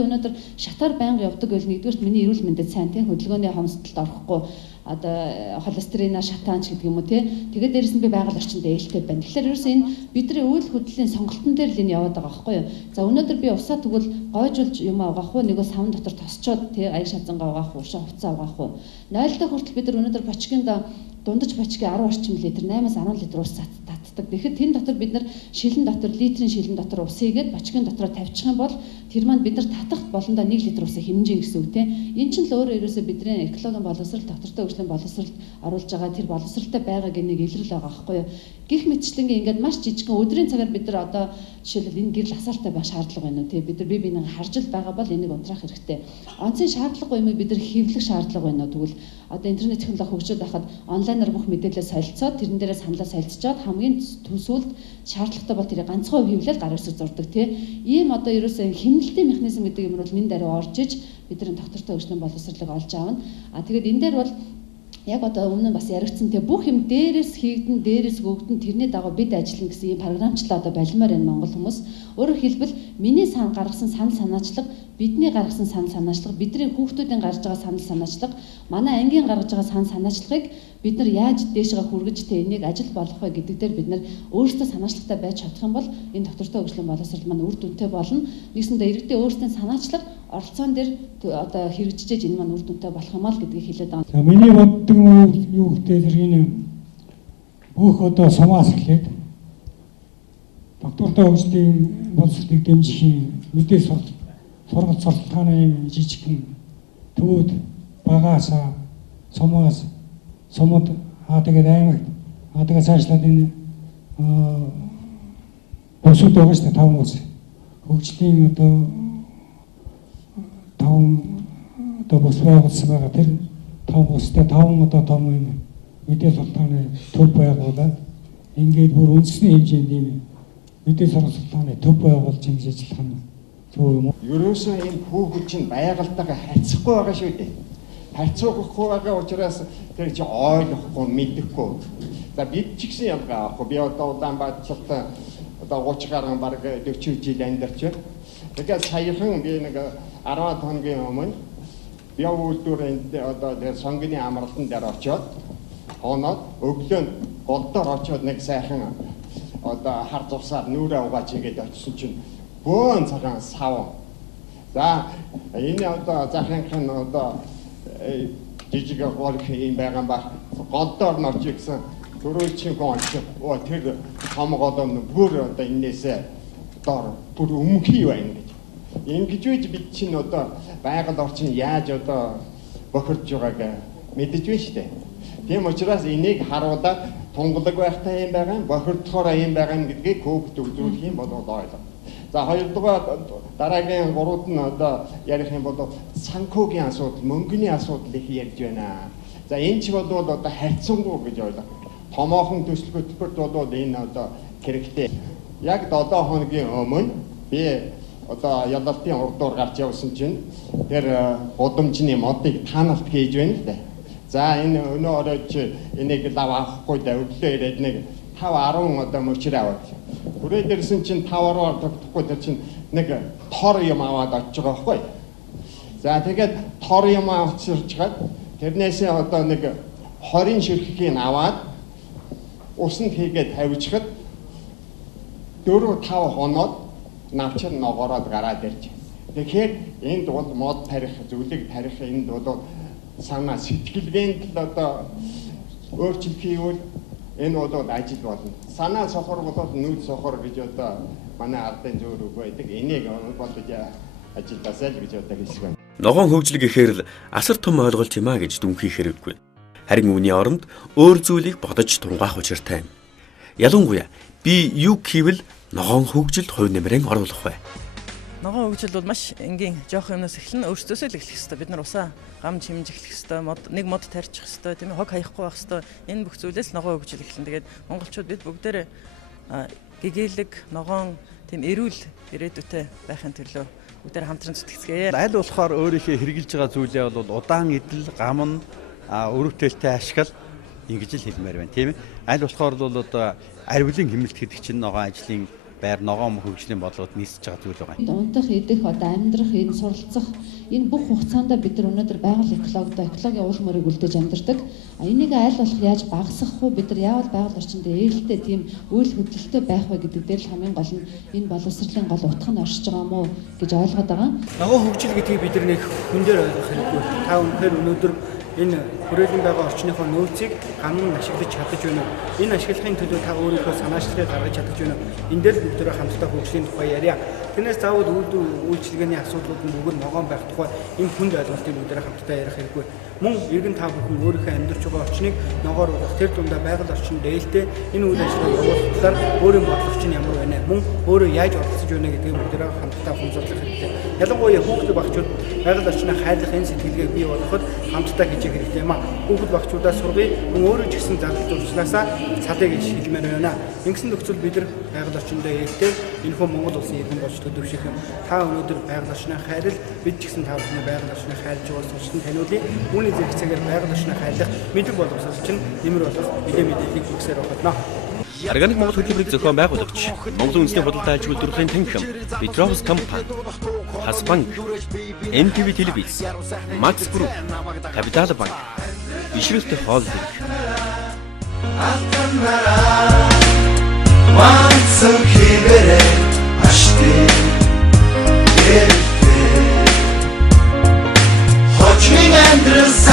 Өнөөдөр шатаар байнга явдаг байл нэгдүгээрт миний эрүүл мэндэд сайн тийм хөдөлгөөний хомсдолд орохгүй одоо холестерина шатаанч гэдэг юм уу тэгээд дээрэс нь би байгаль орчинд ээлтэй байна. Тэгэхээр ерөөс энэ бидний үйл хөдлөлийн сонголтон дээр л энэ яваад байгаа байхгүй юу. За өнөөдөр би усаа тэгвэл гойжуулж юм угаах уу нөгөө савн дотор тосчоод аяг шазангаа угаах уу, уршаа хувцас угаах уу. 0 дахь хүртэл бид нар өнөөдөр бочкинд дундаж бочки 10 орчим литр 8-аас 10 литр ус татдаг. Тэгэхэд тэн дотор бид нар шилэн дотор литрийн шилэн дотор ус хийгээд бочкийн дотроо тавьчих юм бол тэр маань бид нар татахт болондоо 1 литр усыг хэмжин гэсэн үг тийм. Энэ чинь л өөрөө ерөөсөө бидний экологийн боловсрол доктортой хөгжлийн боловсролд оруулж байгаа тэр боловсралтай байгаа гэнэг илрэл байгаа байхгүй юу. Гэх мэтчлэнгийн ингээд маш жижигхэн өдрийн цагаар бид нар одоо жишээлбэл энэ гэрэл асаалтай байх шаардлага байна уу тийм. Бид нар бие биенээ харж л байгаа бол энийг унтраах хэрэгтэй. Онцгийн шаардлагагүй юм бид нар хэвлэх шаардлага байна уу тэгвэл одоо интернет технологи хөгжөөд байхад онлайнаар бүх мэдээлэл солилцоод тэрэн дээрээ саналаа солилцоод хамгийн төсөөлд шаардлагатай бол тэрийг ганцхан хэвлэл гар үсэг зурдаг тийм. Ийм одоо ерөөсөө хэмнэлтийн механизм гэдэг юм бол энэ даруй орж иж бидний доктортой хөгжлийн боловсролыг олж аавна. Тэгээд энэ дээр бол яг одоо өмнө нь бас яригдсан те бүх юм дээрээс хийгдэн дээрээс өгдөн тэрний дагуу бид ажиллана гэсэн ийм програмчлал одоо балимаар энэ Монгол хүмүүс. Өөрөөр хэлбэл миний гаргасан санал санаачлага, бидний гаргасан санал санаачлага, бидний хүүхдүүдийн гаргаж байгаа санал санаачлага, манай ангийн гаргаж байгаа санал санаачлагыг бид нар яаж дээшгээ хүргэж те энийг ажил болгох вэ гэдэг дээр бид нар өөрсдөө санаачлагтай байж чадах юм бол энэ доктортой хөгжлийн боловсрол маань үр дүнтэй болно. Нэгсэндээ иргэдийн өөрсдийн санаачлага оролцоон дээр одоо хэрэгжиж энэ маань үр дүнтэй болох юм аа гэдгийг хэлээд байгаа. За миний боддог нь юу гэдэг зэрэг бүх одоо сумаас эхлээд доктортой хөгжлийн боловсролыг дэмжих мэдээ сургалт сурталчилгааны жижигхэн төвөд багаасаа сумаас сумд тэгээд аймагт тэгээд цаашлаад энэ бусууд байгаа шүү дээ 5 ус хөгжлийн одоо бус байгуулсан байгаа тэр 5 устай 5 одоо том мэдээ сурталчилгааны төв байгуулаад ингээд бүр үндэсний хэмжээнд ийм мэдээ сурталчилгааны төв байгуулж ингэж ажиллах нь зөв юм уу? Ерөөсөө энэ хүүхэд чинь байгальтайгаа харьцахгүй байгаа шүү дээ. Харьцахгүй байгаа учраас тэр чи ойлгохгүй мэдэхгүй. За бид ч гэсэн ялгаа авахгүй. Би одоо Улаанбаатарт одоо 30 гаруй баг 40 жил амьдарч байна. Тэгээд саяхан би нэг 10 хоногийн өмнө би үйлдвэрийн одоо сонгоны амралтан дээр очиод хоноод өглөө голдоор очиод нэг сайхан одоо хар зурсаар нүрээ угааж игээд очисон чинь бөөн цагаан сав. За энэ одоо захынхан одоо жижиг голх юм байгаа ба голдоор норч гэсэн дөрөвчийн гонч тэр том голон бүр одоо энээсээ доор бүр өмхий байна гэж. Ингэж үж бид чинь одоо байгаль орчин яаж одоо бохирж байгааг мэдэж байна шүү дээ. Тийм учраас энийг харуулаад тунгалаг байхтай юм байгаа, бохирдохоор юм байгаа гэдгийг көөгт үзүүлэх юм бол ойлго. За хоёрдугаар дараагийн гурав нь одоо ярих юм бол санхүүгийн асуудал, мөнгөний асуудал их ярьж байна. За энэ ч бол одоо харьцангуй гэж ойлго. Томоохон төсөл хөтөлбөрт бол энэ одоо хэрэгтэй. Яг 7 хоногийн өмнө би одоо ялалтын урдуур гарч явсан чинь тэр гудамжны модыг таналт хийж байна л дээ. За энэ өнөө оройч энийг лав авахгүй да өглөө ирээд нэг 5-10 одоо мөчр аваад. Хүрээд ирсэн чинь 5-10 тогтохгүй тэр чинь нэг тор юм аваад очиж байгаа байхгүй. За тэгээд тор юм авчирч гад тэрнээсээ одоо нэг 20 ширхгийг аваад усанд хийгээд тавьчихад 4-5 хоноод навчир ногоороод гараад ирж. Тэгэхээр энд бол мод тарих, зүйлэг тарих энд бол санаа сэтгэлгээнд л одоо өөрчлөлт хийвэл энэ бол ажил болно. Санаа сохор бол нүүр сохор гэж одоо манай ардын зөв үг байдаг. Энийг бодож ажилласаа л гэж одоо хэлэх байна. Ногоон хөгжлөг гэхээр л асар том ойлголт юм а гэж дүнхий хэрэггүй. Харин үүний оронд өөр зүйлийг бодож тунгаах учиртай юм. Ялангуяа би юу хийвэл ногоон хөгжилд хувь нэмрээ оруулах вэ? Ногоон хөгжил бол маш энгийн жоох юмнаас эхлэн өөрсдөөсөө л эхлэх хэрэгтэй. Бид нар усаа гам чимж эхлэх хэрэгтэй. Нэг мод тарьчих хэрэгтэй. Тийм ээ, хог хаяхгүй байх хэрэгтэй. Энэ бүх зүйлээс ногоон хөгжил эхлэн. Тэгээд монголчууд бид бүгдээрээ гэгээлэг, ногоон тийм эрүүл ирээдүйтэй байхын төлөө бүгдээр хамтран зүтгэцгээе. Аль болохоор өөрийнхөө хэрэгжилж байгаа зүйлээ бол удаан идэл, гам нь өрөвдөлтөй ашигла ингэж л хэлмээр байна, тийм ээ. Аль болохоор бол одоо аривлын хэмнэлт гэдэг чинь ногоон ажлын байр ногоон хөгжлийн бодлогод нийцэж байгаа зүйл байгаа. Унтах, идэх, одоо амьдрах, энэ суралцах энэ бүх хугацаанд бид нар өнөөдөр байгаль экологийн уул мөрийг үлдээж амьдардаг. Энийг аль болох яаж багасгах вэ? Бид нар яавал байгаль орчинд ээлтэй тийм үйл хөдлөлтөй байх вэ гэдэг дээр л хамгийн гол нь энэ боловсролын гол утга нь оршиж байгаа мó гэж ойлгоод байгаа. Ногоон хөгжил гэдгийг бид нар нэг хүн дээр ойлгох хэрэггүй. Та өнөхөр өнөөдөр энэ хүрээлэн байгаа орчныхоо нөөцийг гамн ашиглаж чадаж байна уу? Энэ ашиглахын төлөө та өөрийнхөө санаачлалыг гаргаж чадаж байна уу? Энд дээр бүгдээрээ хамтдаа хөгжлийн тухай яриа. Тэрнээс заавал үйлчилгээний асуудлууд нь бүгд ногоон байх тухай энэ хүнд ойлголтыг бүгдээрээ хамтдаа ярих хэрэггүй. Мөн иргэн та бүхэн өөрийнхөө амьдарч байгаа орчныг ногоор уулгах, тэр дундаа байгаль орчин дээлтэй энэ үйл ажиллагааг явуулах талаар өөрийн бодлого чинь ямар байна? Мөн өөрөө яаж оролцож байна гэдгийг бүгдээрээ хамтдаа хөндлөх хэрэгтэй. Ялангуяа хүүхдүүд багчууд байгаль орчныг хайрлах энэ сэтгэлгээг бий болгоход хамтдаа хийж хэрэгтэй юм а. Хүүхэд багчуудаа сургая, мөн өөрөө ч гэсэн зардал зуршлаасаа цадыг гэж хэлмээр байна. Ингэсэн нөхцөл бид нар байгаль орчиндөө ээлтэй энэ хүн Монгол улсын иргэн болж төдөвших юм. Та өнөөдөр байгаль орчныг хайрл, бид ч гэсэн та бүхний байгаль орчныг хайрлаж байгаа сурчдын таниулъя. Үүний зэрэг цагаар байгаль орчныг хайрлах мэдлэг боловсрол чинь нэмэр болох мэдээллийг өгсөөр байна. Органик Монгол хөтөлбөрийг зохион байгуулагч Монголын үндэсний худалдаа аж үйлдвэрлэлийн танхим Петровс компани, Хас банк, NTV телевиз, Max Group, Capital банк, бишрэлтэй хоол хэрэг. Ванцэн хибэрэ ашти Хочмин эндрэл